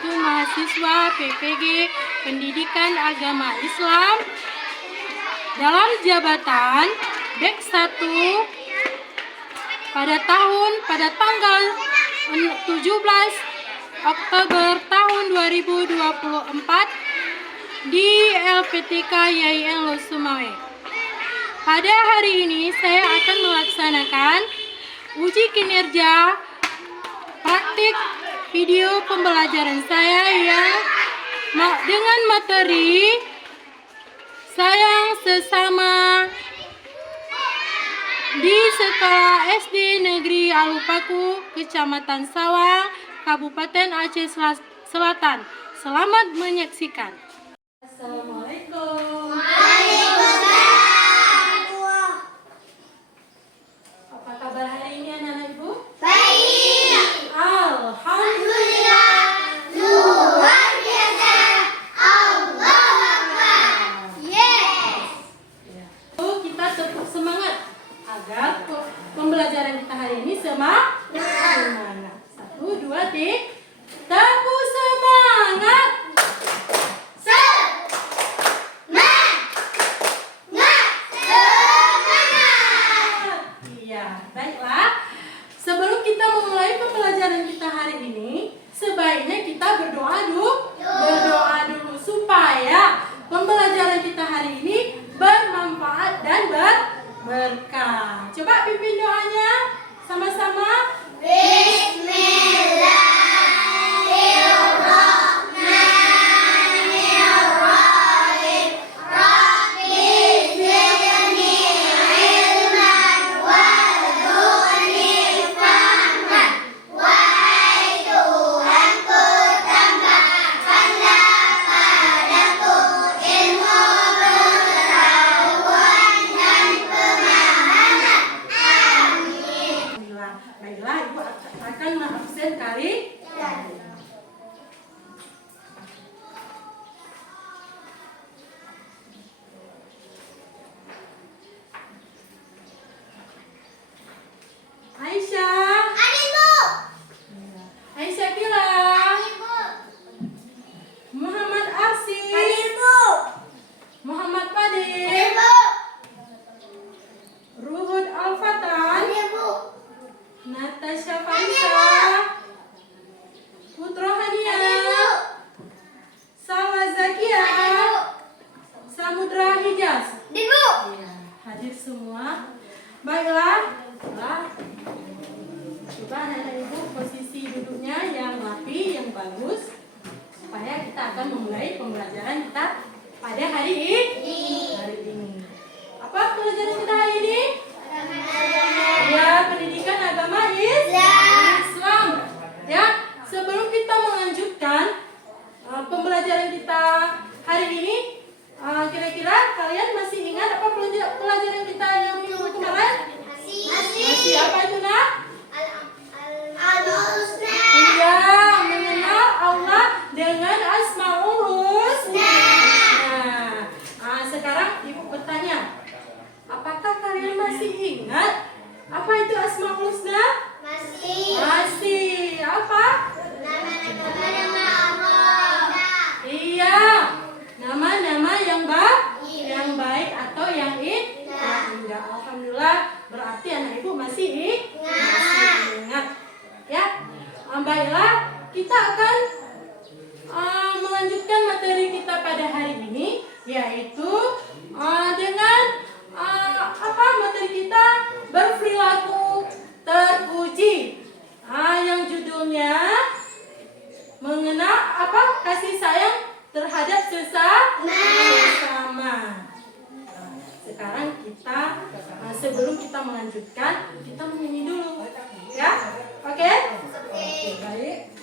selaku mahasiswa PPG Pendidikan Agama Islam dalam jabatan BEK 1 pada tanggal 17 Oktober tahun 2024 di LPTK YIN Losumawe. Pada hari ini saya akan melaksanakan uji kinerja praktik video pembelajaran saya yang dengan materi sayang sesama di Sekolah SD Negeri Alupaku, Kecamatan Sawang, Kabupaten Aceh Selatan. Selamat menyaksikan. Assalamualaikum. Waalaikumsalam. Apa kabar hari ini anak-anak ibu? Baik. Alhamdulillah. Luar biasa. Allahu Akbar. Yes. Kita tepuk semangat agar pembelajaran kita hari ini semangat. 1, 2, 3. Tepuk semangat. Sebelum kita memulai pembelajaran kita hari ini, sebaiknya kita berdoa dulu supaya pembelajaran kita hari ini bermanfaat dan berkah. Coba pimpin doanya sama-sama. Bismillahirrahmanirrahim. Rabbi zidni ilman warzuqni fahman. Wahai Tuhanku, tambahkanlah padaku ilmu, pengetahuan dan pemahaman. Amin. Baiklah, ibu akan mengabsen kali. Aisyah. Ibu. Aisyah bilang. Ibu. Muhammad Arsi. Ibu. Muhammad Fadil. Ibu. Ruhud Al-Fatan. Ibu. Natasha Faisal. Putra Hania. Salwa Zakia. Samudra Hijaz. Ibu. Ya, hadir semua. Baiklah. Coba anak-anak ibu posisi duduknya yang rapi, yang bagus, supaya kita akan memulai pembelajaran kita pada hari ini. Apa pembelajaran kita hari ini? Ya, pendidikan agama Islam. Ya, sebelum kita melanjutkan pembelajaran kita hari ini, kira-kira kalian masih ingat apa pelajaran kita yang minggu kemarin? Masih apa itu, Nak? Al-Husna. Iya, mengenal Allah dengan Asmaul Husna. Nah, sekarang ibu bertanya, apakah kalian masih ingat apa itu Asmaul Husna? Masih. Apa? Nama-nama Allah. Iya, nama-nama yang baik atau yang indah. Alhamdulillah, berarti anak ibu masih ingat. Ya, baiklah, kita akan melanjutkan materi kita pada hari ini, yaitu dengan materi kita berperilaku terpuji. Yang judulnya mengenal kasih sayang terhadap sesama. Sekarang kita sebelum kita melanjutkan, kita menyanyi dulu, ya, oke? Baik.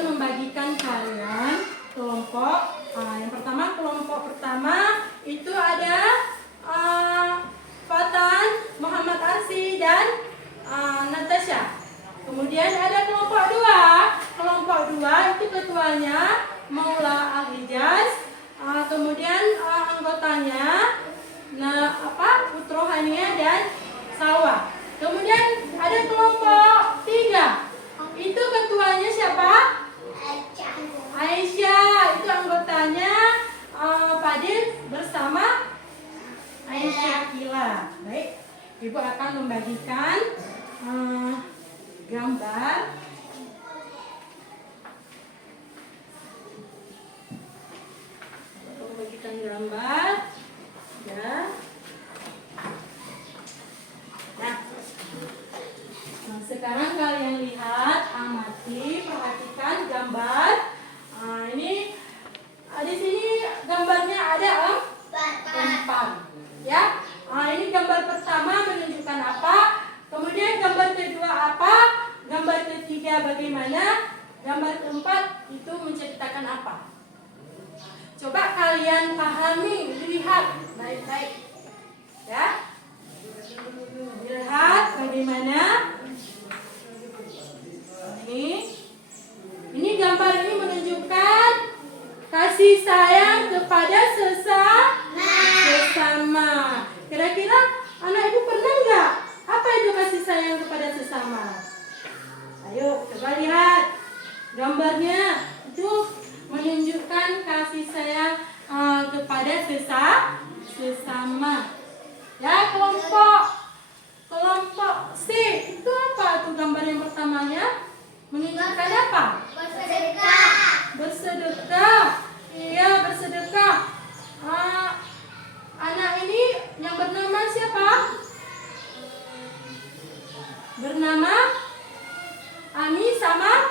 akan membagikan kalian kelompok. Yang pertama, kelompok pertama itu ada Fatan, Muhammad Arsi, dan Natasha. Kemudian ada kelompok dua. Kelompok dua itu ketuanya Maula Al-Hijaz. Kemudian anggotanya Putrohania dan Salwa. Kemudian ada kelompok tiga. Itu ketuanya siapa? Aisyah. Itu anggotanya Fadil bersama Aisyah Kila. Baik, Ibu akan membagikan gambar. Membagikan gambar. Ya. Nah, sekarang kalian lihat, amati, perhatikan gambar. Ini di sini gambarnya ada empat. Ya. Ini gambar pertama menunjukkan apa? Kemudian gambar kedua apa? Gambar ketiga bagaimana? Gambar keempat itu menceritakan apa? Coba kalian pahami, lihat baik-baik. Ya. Lihat bagaimana? Ini gambar ini menunjukkan kasih sayang kepada sesama. Kira-kira anak ibu pernah nggak? Apa itu kasih sayang kepada sesama? Ayo coba lihat gambarnya. Itu menunjukkan kasih sayang kepada sesama. Ya, kelompok C itu apa tuh gambar yang pertamanya? Menunjukkan apa? Bersedekah. Iya, bersedekah. Anak ini yang bernama siapa? Bernama Ami sama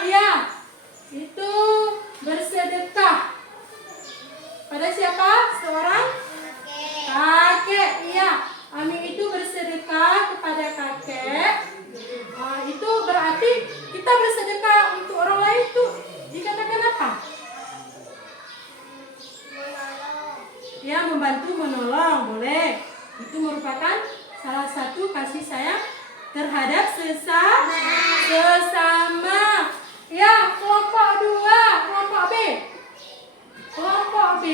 iya. Itu bersedekah. Pada siapa? Seorang kakek. Iya. Ami itu bersedekah kepada kakek. Itu berarti kita bersedekah untuk orang lain itu dikatakan apa? Ya, membantu, menolong, boleh. Itu merupakan salah satu kasih sayang terhadap sesama. Ya, kelompok dua, kelompok B. Kelompok B,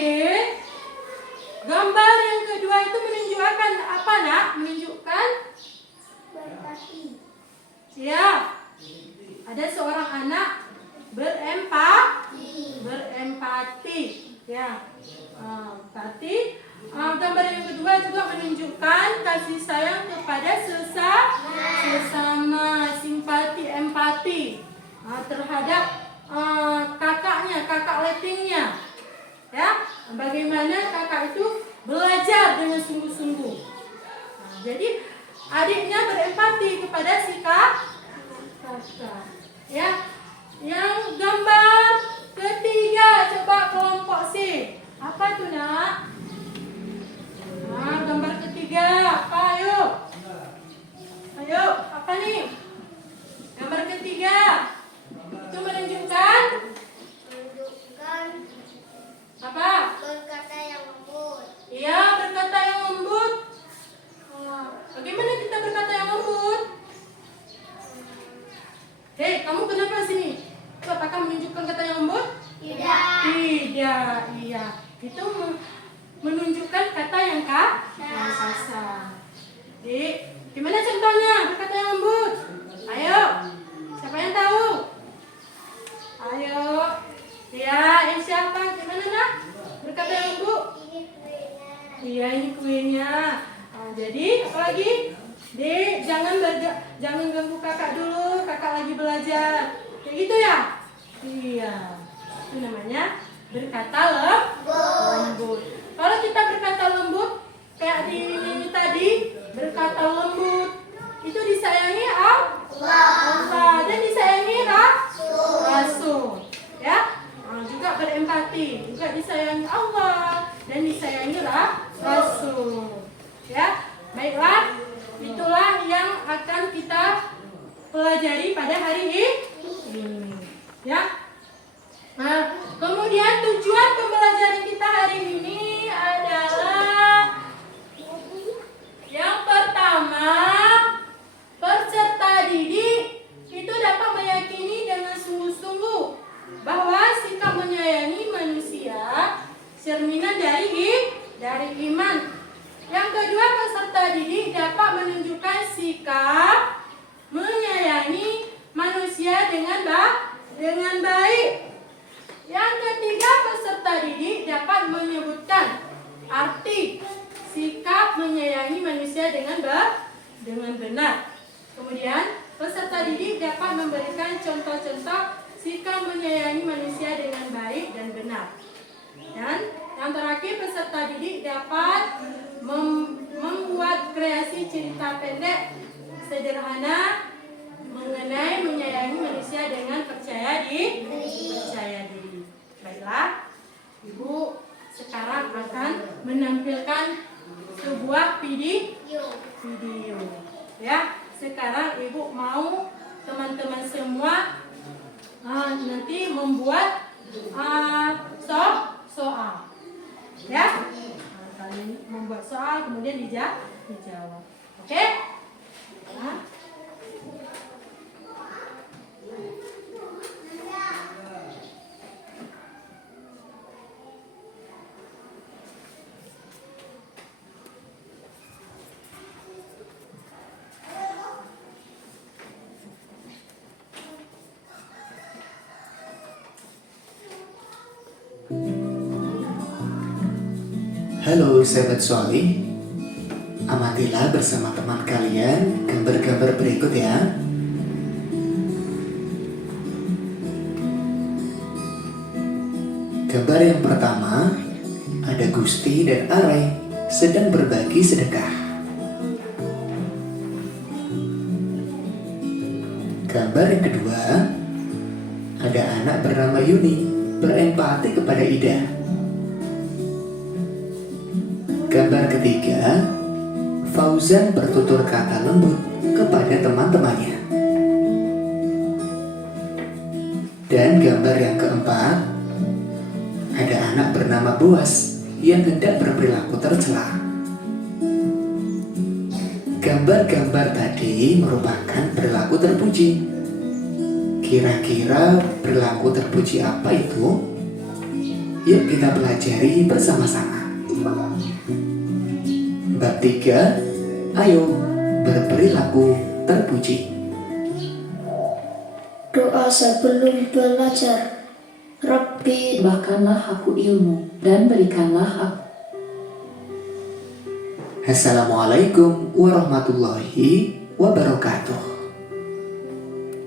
gambar yang kedua itu menunjukkan apa, Nak? Menunjukkan ya, ada seorang anak berempati. Ya, berarti gambar yang kedua juga menunjukkan kasih sayang kepada sesama, simpati, empati terhadap kakaknya, kakak letingnya. Ya, bagaimana kakak itu belajar dengan sungguh-sungguh. Jadi adiknya berempati kepada si kakak. Ya, yang gambar ketiga, coba kelompok C. Apa itu, Nak? Gambar ketiga apa? Ayo, apa nih? Gambar ketiga itu menunjukkan apa? Berkata yang lembut. Iya, berkata yang lembut. Bagaimana kita berkata yang lembut? Hei, kamu kenapa sini? Itu apakah menunjukkan kata yang lembut? Tidak, iya. Itu menunjukkan kata yang kasar. Jadi, gimana contohnya berkata yang lembut? Ayo, siapa yang tahu? Ayo, ya, yang siapa? Gimana, Nak? Berkata yang lembut? Iya, ini kuenya. Jadi, apa lagi? Dek, jangan ganggu kakak dulu. Kakak lagi belajar. Kayak gitu ya? Iya. Itu namanya berkata lembut. Kalau kita berkata lembut, kayak di ini tadi, berkata lembut, itu disayangi Allah dan disayangi Rasul. Ya, juga berempati, juga disayangi Allah dan disayangi Rasul. Ya, baiklah, itulah didik dapat menyebutkan arti sikap menyayangi manusia dengan benar. Kemudian, peserta didik dapat memberikan contoh-contoh sikap menyayangi manusia dengan baik dan benar. Dan yang terakhir, peserta didik dapat membuat kreasi cerita pendek sederhana mengenai menyayangi manusia dengan percaya diri. Baiklah, Ibu sekarang akan menampilkan sebuah video. Ya, sekarang Ibu mau teman-teman semua nanti membuat soal. Ya, kalian membuat soal kemudian dijawab. Oke? Nah. Halo sahabat Solih, amatilah bersama teman kalian gambar-gambar berikut ya. Gambar yang pertama, ada Gusti dan Arai sedang berbagi sedekah. Gambar yang kedua, ada anak bernama Yuni berempati kepada Ida. Gambar ketiga, Fauzan bertutur kata lembut kepada teman-temannya. Dan gambar yang keempat, ada anak bernama Boas yang hendak berperilaku tercela. Gambar-gambar tadi merupakan perilaku terpuji. Kira-kira perilaku terpuji apa itu? Yuk kita pelajari bersama-sama. Bab 3, ayo berperilaku terpuji. Doa sebelum belajar. Rabbi, tambahkanlah aku ilmu dan berikanlah aku. Assalamualaikum warahmatullahi wabarakatuh.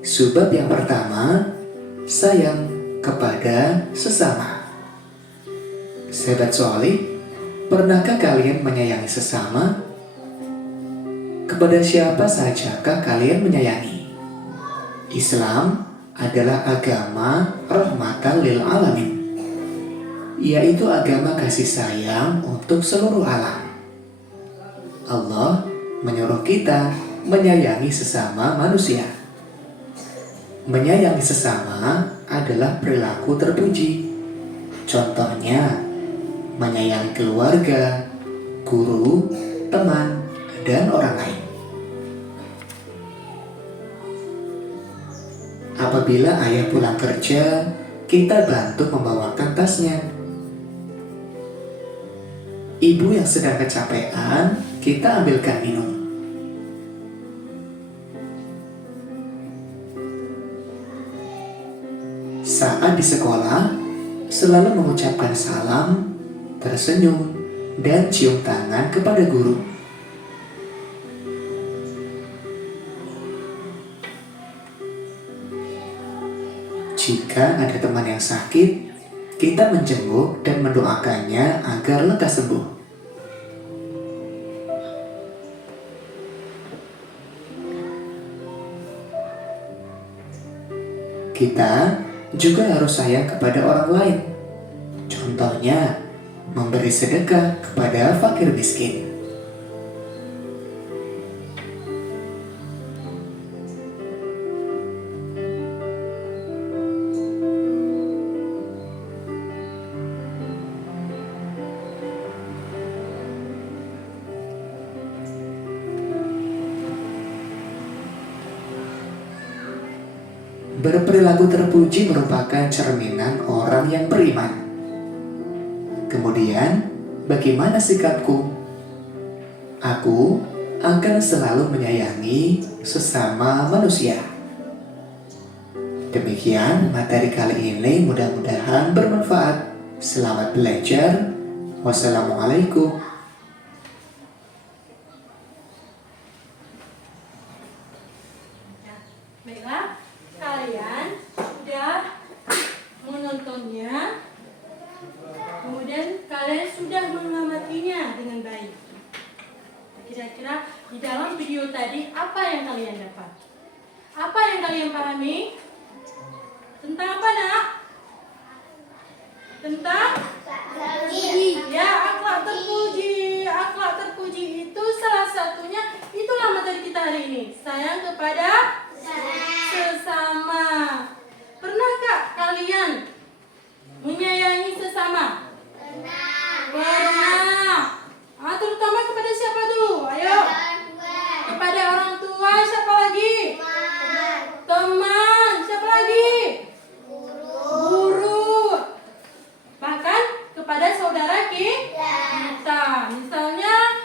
Subbab yang pertama, sayang kepada sesama. Sahabat Solih, pernahkah kalian menyayangi sesama? Kepada siapa sajakah kalian menyayangi? Islam adalah agama rahmatan lil alamin, yaitu agama kasih sayang untuk seluruh alam. Allah menyuruh kita menyayangi sesama manusia. Menyayangi sesama adalah perilaku terpuji. Contohnya, menyayangi keluarga, guru, teman, dan orang lain. Apabila ayah pulang kerja, kita bantu membawakan tasnya. Ibu yang sedang kecapean, kita ambilkan minum. Saat di sekolah, selalu mengucapkan salam, tersenyum, dan cium tangan kepada guru. Jika ada teman yang sakit, kita menjenguk dan mendoakannya agar lekas sembuh. Kita juga harus sayang kepada orang lain. Contohnya, memberi sedekah kepada fakir miskin. Berperilaku terpuji merupakan cerminan orang yang beriman. Kemudian, bagaimana sikapku? Aku akan selalu menyayangi sesama manusia. Demikian materi kali ini, mudah-mudahan bermanfaat. Selamat belajar. Wassalamualaikum. Baiklah, kalian sudah menontonnya, kemudian kalian sudah mengamatinya dengan baik. Kira-kira di dalam video tadi apa yang kalian dapat? Apa yang kalian pahami? Tentang apa, Nak? Tentang ya, akhlak terpuji. Akhlak terpuji itu salah satunya, itulah materi kita hari ini. Sayang kepada sesama. Pernahkah kalian menyayangi sesama? Pernah. Terutama kepada siapa dulu? Ayo. Kepada orang tua, siapa lagi? Teman. Siapa lagi? Guru. Bahkan kepada saudara kita. Misalnya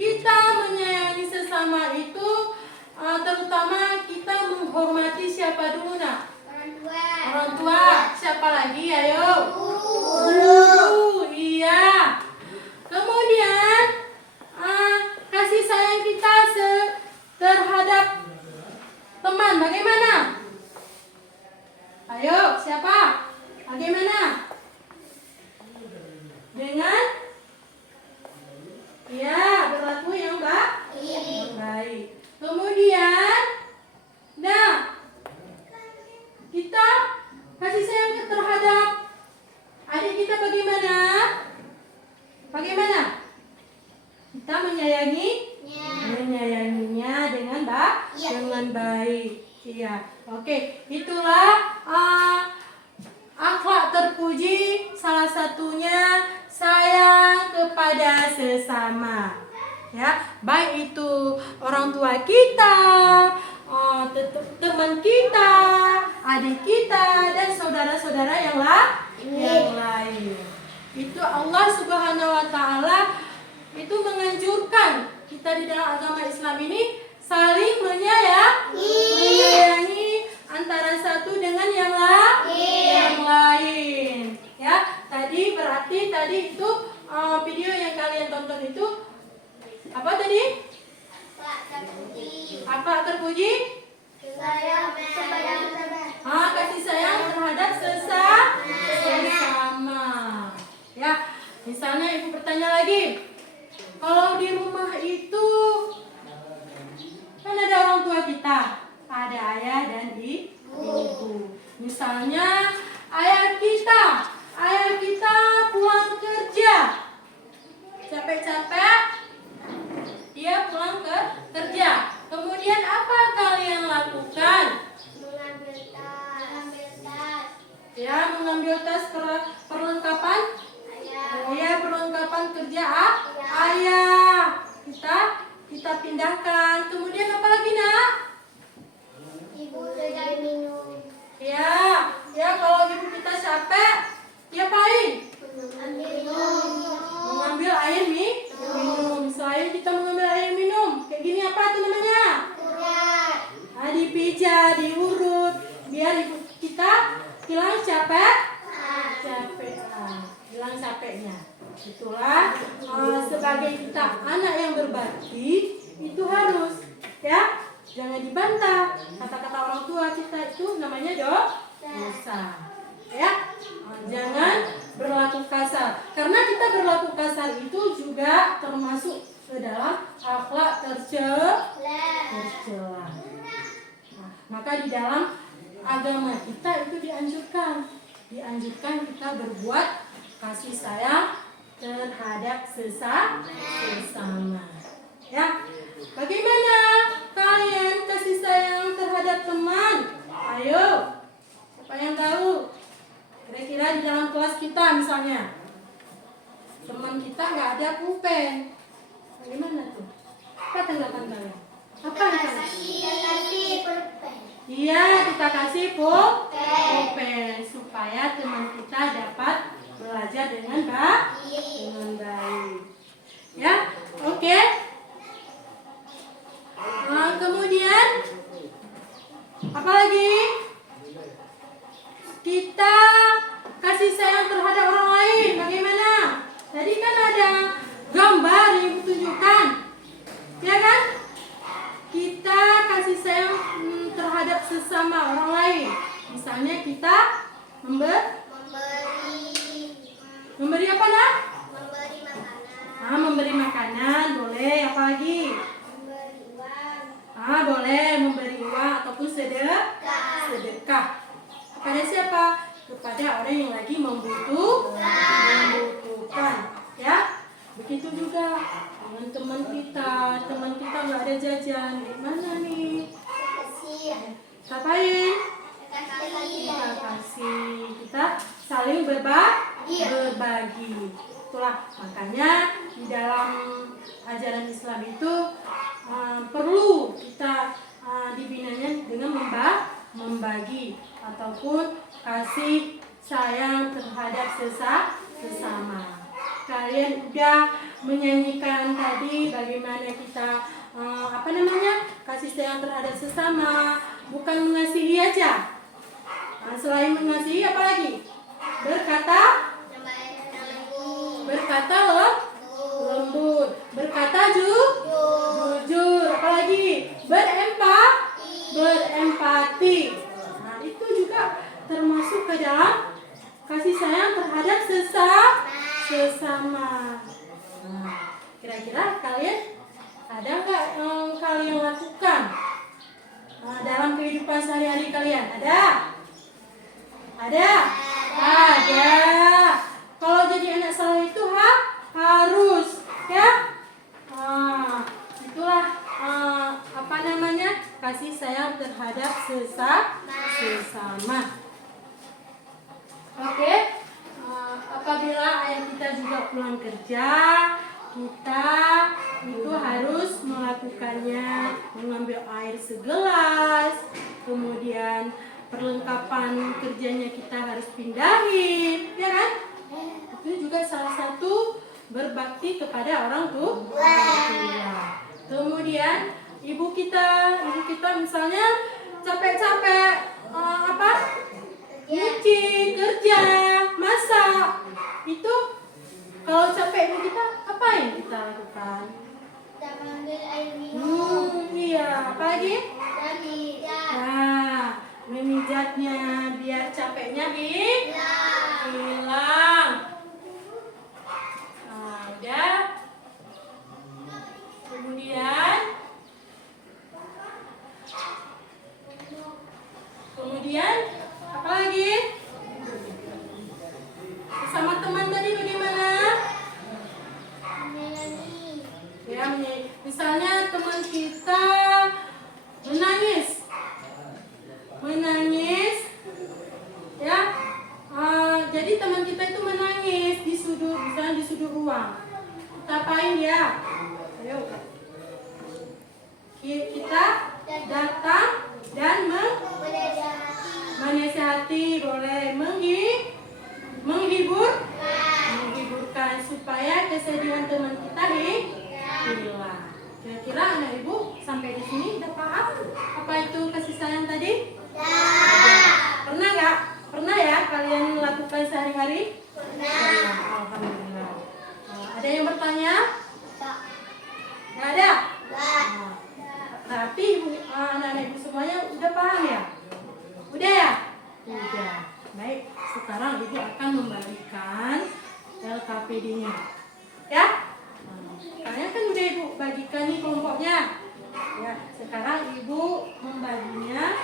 kita menyayangi sesama itu terutama kita menghormati siapa dulu, Nak? Orang tua. Siapa lagi? Ayo. Guru. Iya. Kemudian kasih sayang kita terhadap teman bagaimana? Ayo, siapa? Bagaimana? Dengan ya, berlaku yang baik. Kemudian, nah, kita kasih sayang terhadap adik kita bagaimana? Bagaimana? Kita menyayanginya dengan baik. Iya. Oke, itulah akhlak terpuji, salah satunya sayang kepada sesama. Ya, baik itu orang tua kita, teman kita, adik kita, dan saudara-saudara yang lain. Itu Allah Subhanahu wa Ta'ala itu menganjurkan kita di dalam agama Islam ini saling menyayangi antara satu dengan yang lain. Ya, tadi berarti itu video yang kalian tonton itu apa tadi? Akhlak terpuji. Kasih sayang terhadap sesama. Ya, misalnya ibu bertanya lagi, kalau di rumah itu kan ada orang tua kita, ada ayah dan ibu. Misalnya ayah kita pulang kerja, capek-capek, dia pulang kerja. Kemudian apa kalian lakukan? Ya, mengambil tas perlengkapan. Ya, perlengkapan kerja ayah. Kita pindahkan. Kemudian apa lagi, Nak? Ibu sudah minum. Ya, kalau ibu kita capek, diapain? Mengambil air minum. Selain kita mengambil air minum, kayak gini apa tuh namanya? Dipijat, diurut, biar ibu kita hilang hilang capeknya. Itulah sebagai kita anak yang berbakti itu harus, ya, jangan dibantah. Kata-kata orang tua kita itu namanya dosa. Ya, jangan berlaku kasar. Karena kita berlaku kasar itu juga termasuk ke dalam akhlak tercela. Maka di dalam agama kita itu dianjurkan kita berbuat kasih sayang terhadap sesama. Ya, bagaimana kalian kasih sayang terhadap teman? Ayo, siapa yang tahu? Kira-kira di dalam kelas kita misalnya, teman kita nggak ada pulpen, bagaimana tuh? Apa tanggapan kalian? Apa yang Iya, kita kasih pulpen supaya teman kita dapat belajar dengan baik. Ya, oke. Kemudian apa lagi? Kita kasih sayang terhadap orang lain. sesama orang lain. Misalnya kita memberi apa nak? Memberi makanan. Memberi makanan boleh. Apa lagi? Memberi uang. Boleh memberi uang ataupun sedekah. Kepada siapa? Kepada orang yang lagi membutuhkan. Ya, begitu juga dengan teman kita nggak ada jajan, gimana nih? Ngapain? Kita kasih, kita saling berbagi. Itulah makanya di dalam ajaran Islam itu perlu kita dibinanya dengan membagi ataupun kasih sayang terhadap sesama. Kalian udah menyanyikan tadi bagaimana kita kasih sayang terhadap sesama, bukan mengasihi aja. Selain mengasihi apa lagi? Berkata lembut, berkata jujur, apalagi berempati. Nah, itu juga termasuk ke dalam kasih sayang terhadap sesama. Nah, kira-kira kalian ada nggak yang kalian lakukan dalam kehidupan sehari-hari kalian? Ada? Kalau jadi anak saleh itu harus, ya. Itulah kasih sayang terhadap sesama. Oke. Apabila ayah kita juga pulang kerja, kita itu harus melakukannya, mengambil air segelas, kemudian perlengkapan kerjanya kita harus pindahin, ya kan? Itu juga salah satu berbakti kepada orang tua. Kemudian ibu kita misalnya capek-capek nyuci, kerja, masak. Itu kalau capek ibu kita apa yang kita lakukan? Kita ambil air minum. Iya, apa lagi? Dan Memijatnya biar capeknya hilang. Udah. Kemudian apa lagi? Sama teman tadi bagaimana? Ya, misalnya teman kita menangis, ya. Jadi teman kita itu menangis misalnya di sudut ruang. Kita apain dia? Ayo. Kita datang dan menasihati, boleh menghiburkan supaya kesedihan teman kita hilang. Kira-kira anak ibu sampai di sini udah paham apa itu kasih sayang tadi? Pernah nggak? Pernah ya kalian melakukan sehari-hari? Pernah. Alhamdulillah. Ada yang bertanya? Nggak ada? Berarti anak-anak ibu semuanya udah paham ya? Udah ya? Udah. Baik, sekarang ibu akan membagikan LKPD-nya. Ya? Kalian kan udah ibu bagikan nih kelompoknya. Ya, sekarang ibu membaginya.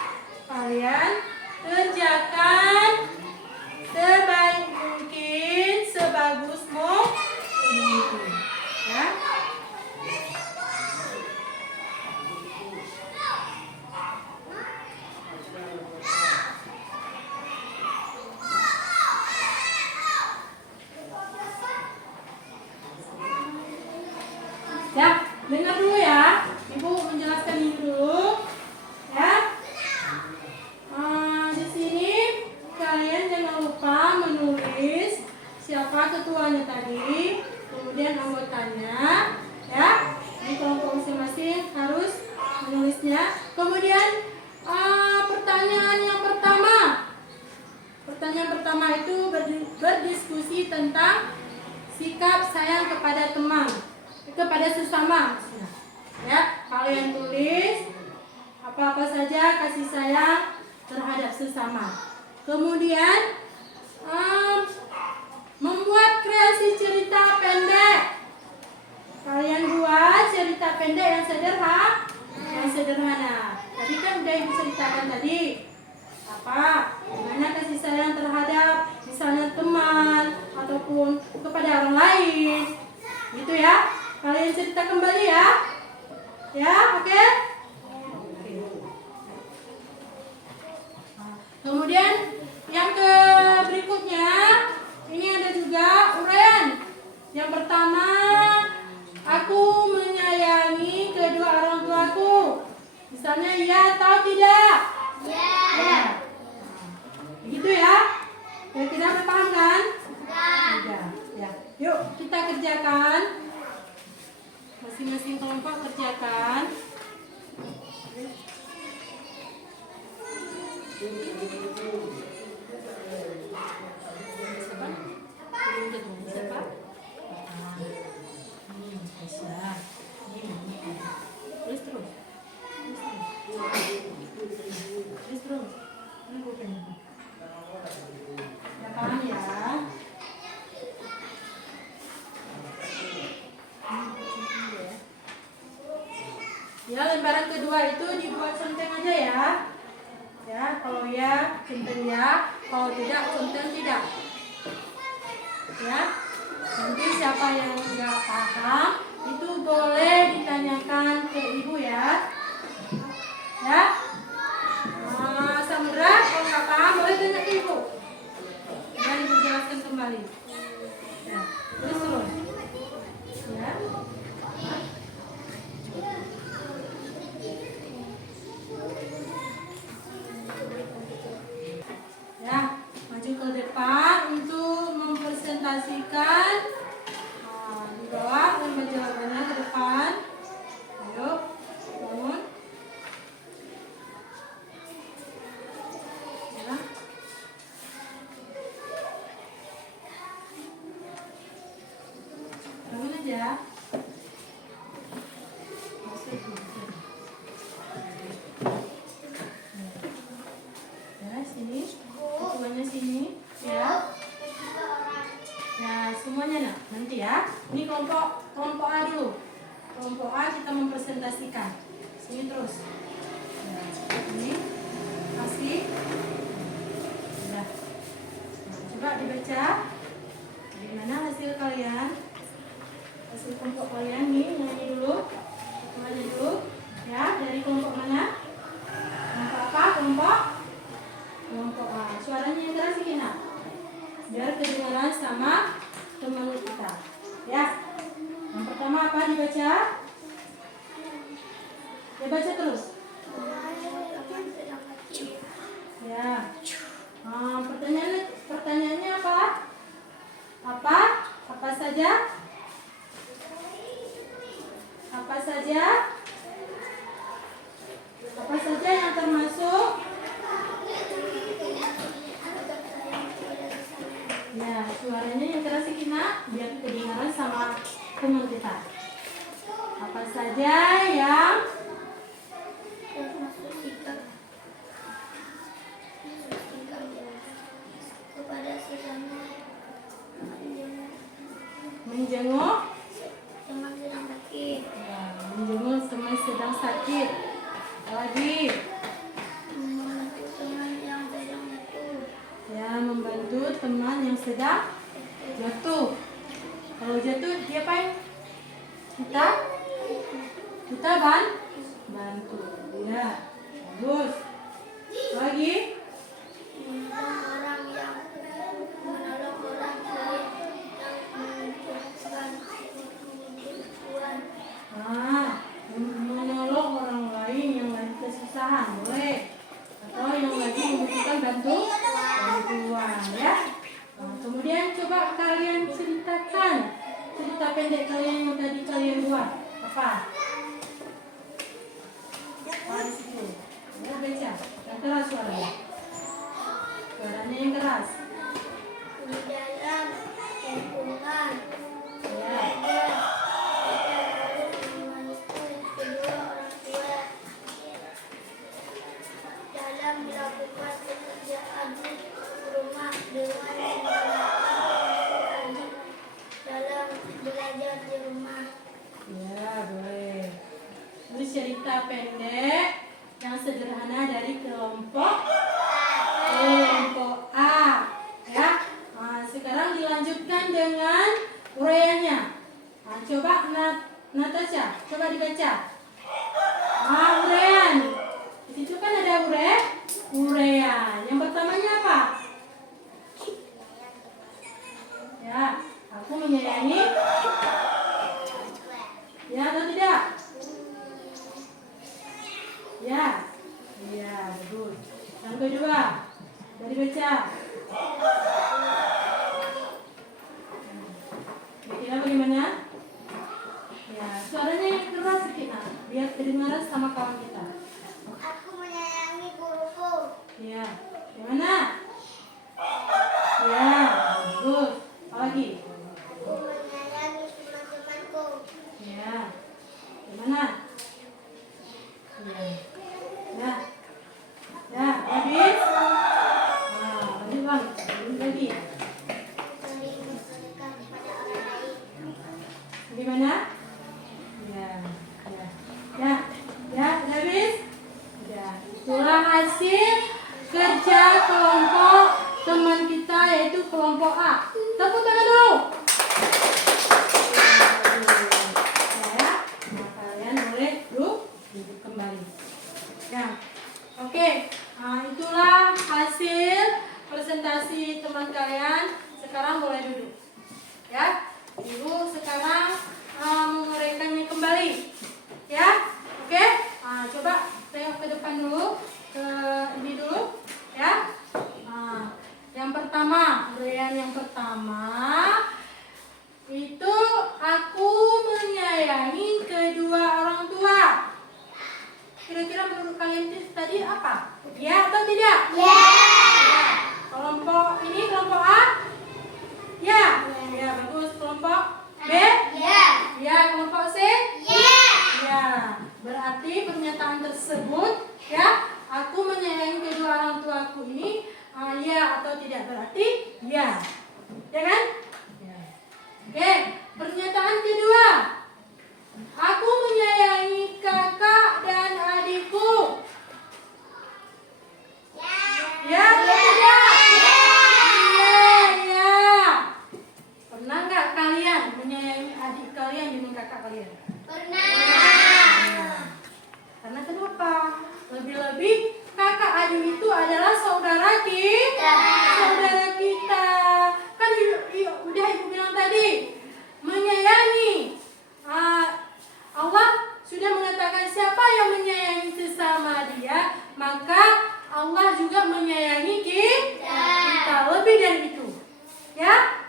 Kalian kerjakan sebaik mungkin, sebagus mungkin. Ya? Ya, dengar dulu ya. Ibu menjelaskan ini dulu. Ya. Di sini kalian jangan lupa menulis siapa ketuanya tadi, kemudian anggotanya, ya. Di kelompok masing-masing harus menulisnya. Kemudian pertanyaan yang pertama. Pertanyaan pertama itu berdiskusi tentang sikap sayang kepada teman, kepada sesama. Ya, kalian tulis apa-apa saja kasih sayang terhadap sesama. Kemudian membuat kreasi cerita pendek. Kalian buat cerita pendek yang sederhana. Tadi kan udah ibu ceritakan tadi. Gimana kasih sayang terhadap misalnya teman ataupun kepada orang lain. Gitu ya. Kalian cerita kembali ya. Ya, oke? Kemudian yang berikutnya ini ada juga uraian. Yang pertama, aku menyayangi kedua orang tuaku. Misalnya ya atau tidak? Ya. Begitu ya? Kira-kira paham kan? Ya. Yuk kita kerjakan. Masing-masing kelompok kerjakan. Siapa? Terus. Ya, paham ya? Ya, lembaran kedua itu dibuat centeng aja ya. Ya, kalau ya centeng ya, kalau tidak centeng tidak. Ya, nanti siapa yang nggak paham itu boleh ditanyakan ke ibu ya. Ya, Samudra kalau nggak paham boleh tanya ke ibu. Dan ibu jelaskan kembali. Ya, terus. Ya. Ya, maju ke depan untuk mempresentasikan. Dibawa lembar jawabannya ke depan. Ayo, bangun. Ya. Bangun aja. Ya, sini. Ketuanya sini. Ya. Ya, semuanya nak. Nanti ya. Ini kelompok A dulu. Kelompok A kita mempresentasikan. Sini terus. Ya, ini. Kasih. Sudah. Nah, coba dibaca. Bagaimana hasil kalian? Hasil kelompok kalian nih, nyanyi dulu. Ketuanya dulu. Ya, dari kelompok mana? Kelompok apa? Kelompok A. Suaranya yang keras sih, nak. Biar kedengaran sama teman kita. Ya. Yang pertama apa dibaca? Ya, baca terus. Ya. Pertanyaannya apa? Apa saja? Apa saja yang termasuk? Ya, suaranya yang keras sih, nak, biar kedengaran sama teman kita. Apa saja yang Termasuk sikap kepada sesama menjenguk? teman sedang sakit, Ya, menjenguk teman sedang sakit. Lagi. membantu teman yang sedang jatuh, Ya, membantu teman yang sedang jatuh. Kalau jatuh dia apain? Kita bantu. Ya, bagus. Lagi. menolong orang yang membutuhkan bantuan, Menolong orang lain yang lagi kesusahan, boleh. Atau yang lagi membutuhkan bantuan, ya. Nah, kemudian coba kalian ceritakan cerita pendek kalian yang tadi kalian buat. Apa? Di situ. Ya, baca. Yang keras suaranya. Suaranya yang keras. di dalam lingkungan Ya. kita harus membantu kedua orang tua cerita pendek yang sederhana dari kelompok A. Ya. Nah, sekarang dilanjutkan dengan uraiannya. Nah, coba Natasha, coba dibaca. Uraian. Di situ kan ada uraian. Yang pertamanya apa? Ya, aku menyayangi. Ya atau tidak? Ya. Iya, bagus. Yang kedua, dari baca. Kira-kira bagaimana? Ya, suaranya yang keras sedikit, nah, biar kedengaran sama kawan kita. Aku menyayangi guruku. Ya, gimana? Ya, bagus. Apa lagi? Aku menyayangi teman-temanku. Ya, gimana? Ya, ya, ya, habis. Nah, lanjut bang, lanjut lagi. Sering bersedekah kepada orang lain. Bagaimana? Ya, ya, ya, ya, sudah habis? Ya, itulah hasil kerja kelompok teman kita yaitu kelompok A. Tepuk tangan dulu. Ya, nah, kalian boleh duduk kembali. Ya, oke. Nah, itulah hasil presentasi teman kalian. Sekarang boleh duduk. Ya, Ibu sekarang menguraikannya kembali. Ya, oke. Nah, coba tengok ke depan dulu, ke ini dulu. Ya. Nah, yang pertama, uraian yang pertama itu aku menyayangi kedua orang tua. Kira-kira menurut kalian tadi apa? Ya atau tidak? Ya. Kelompok ini kelompok A? Ya. Ya, bagus. Kelompok B? Ya. Ya, kelompok C? Ya. Ya. Berarti pernyataan tersebut ya, aku menyayangi kedua orang tuaku ini ya atau tidak berarti ya. Ya kan? Ya. Oke, pernyataan kedua. Aku menyayangi kakak dan adikku. Ya atau tidak? Iya. Pernah nggak kalian menyayangi adik kalian dengan kakak kalian? Pernah. Karena kenapa? Lebih-lebih kakak adik itu adalah saudara kita. Saudara kita. Kan udah ibu bilang tadi, menyayangi. Allah sudah mengatakan siapa yang menyayangi sesama dia, maka Allah juga menyayangi kita. Lebih dari itu. Ya?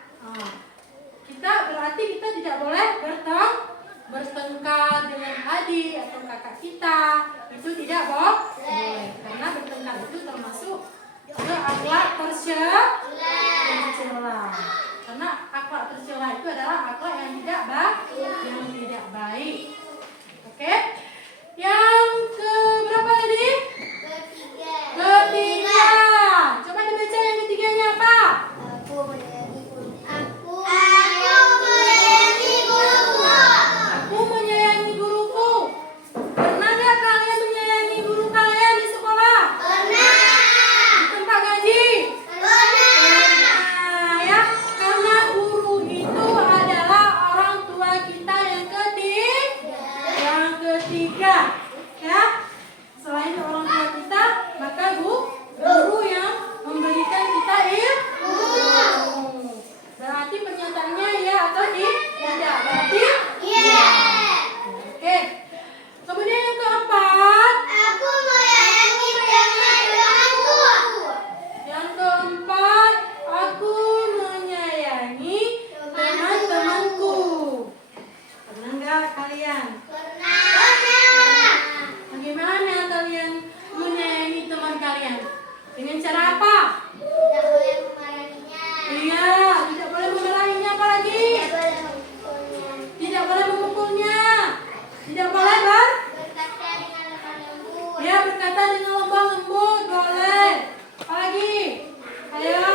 Kita berarti kita tidak boleh bertengkar dengan adik atau kakak kita. Itu tidak boleh. Karena bertengkar itu termasuk akhlak tercela. Karena akhlak tercela itu adalah akhlak yang tidak baik. Oke? Yang ke berapa tadi? Ketiga. Coba dibaca yang ketiganya apa? Aku menyayangi guruku. Aku menyayangi guruku. Pernah nggak kalian menyayangi guru kalian di sekolah? Pernah. Di tempat ngaji? Pernah ya. Karena guru itu adalah orang tua kita yang ketiga. Ya. Selain orang tua kita, maka guru yang memberikan kita ilmu. Berarti pernyataannya ya atau tidak? Berarti Iya. Oke. Kemudian yang keempat. Aku menyayangi teman-temanku. Yang keempat, aku menyayangi teman-temanku. Pernah nggak kalian? Pernah. Bagaimana kalian menyayangi teman kalian? Dengan cara apa? Tidak boleh memarahinya. Iya, tidak boleh memarahinya apalagi. Tidak boleh memukulnya. Tidak boleh memukulnya. Tidak boleh Berkata dengan lemah lembut. dia berkata dengan lemah lembut. Boleh. Apalagi? Ayo.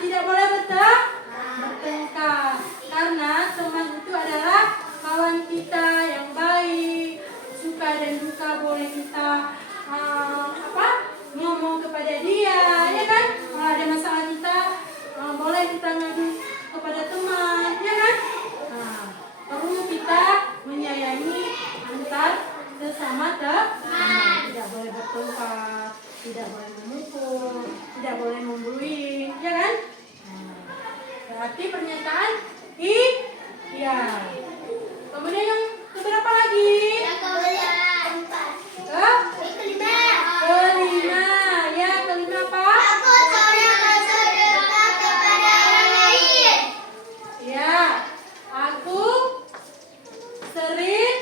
Tidak boleh bertengkar. Karena teman itu adalah kawan kita yang baik, boleh kita ngomong kepada dia, ya kan? Kalau ada masalah kita boleh kita ngadu kepada teman, ya kan? Nah, perlu kita menyayangi antar sesama teman. Tidak boleh bertengkar, tidak boleh memukul, tidak boleh membuli, ya kan? Nah, berarti pernyataan iya. Kemudian yang keberapa lagi? Yang keempat. Kelima. Ya, kelima apa? Aku sering bersedekah kepada orang lain. Ya, aku sering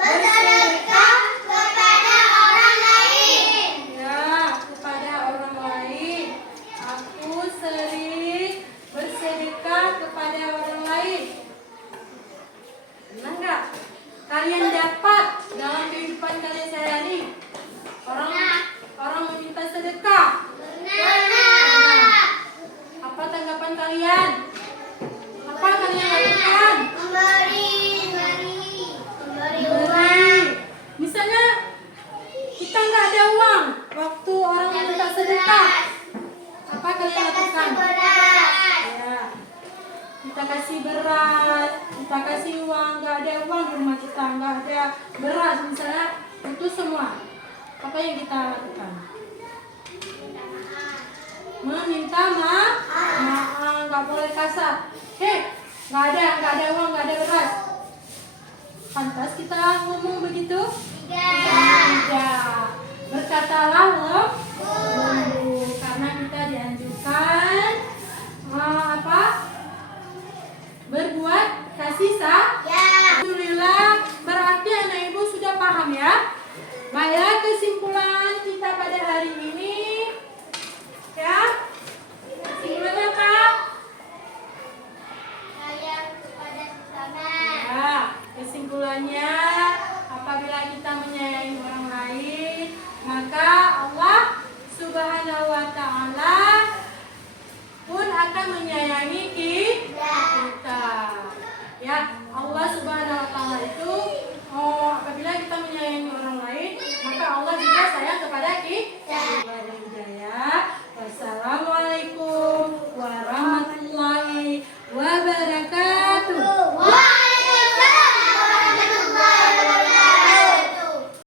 Bersedekah kepada orang lain. ya kepada orang lain. Aku sering bersedekah kepada orang lain. Pernah nggak kalian dapat dalam kehidupan kalian sehari-hari orang meminta sedekah? Benar. Apa tanggapan kalian? Apa kalian lakukan? Memberi uang. Beri. Misalnya kita nggak ada uang waktu orang minta sedekah, apa kalian lakukan? Ya, kita kasih beras, kita kasih uang. Nggak ada uang di rumah kita, nggak ada beras misalnya, itu semua. Apa yang kita lakukan? Meminta maaf, nggak boleh kasar. Nggak ada uang, nggak ada beras. Pantas kita ngomong begitu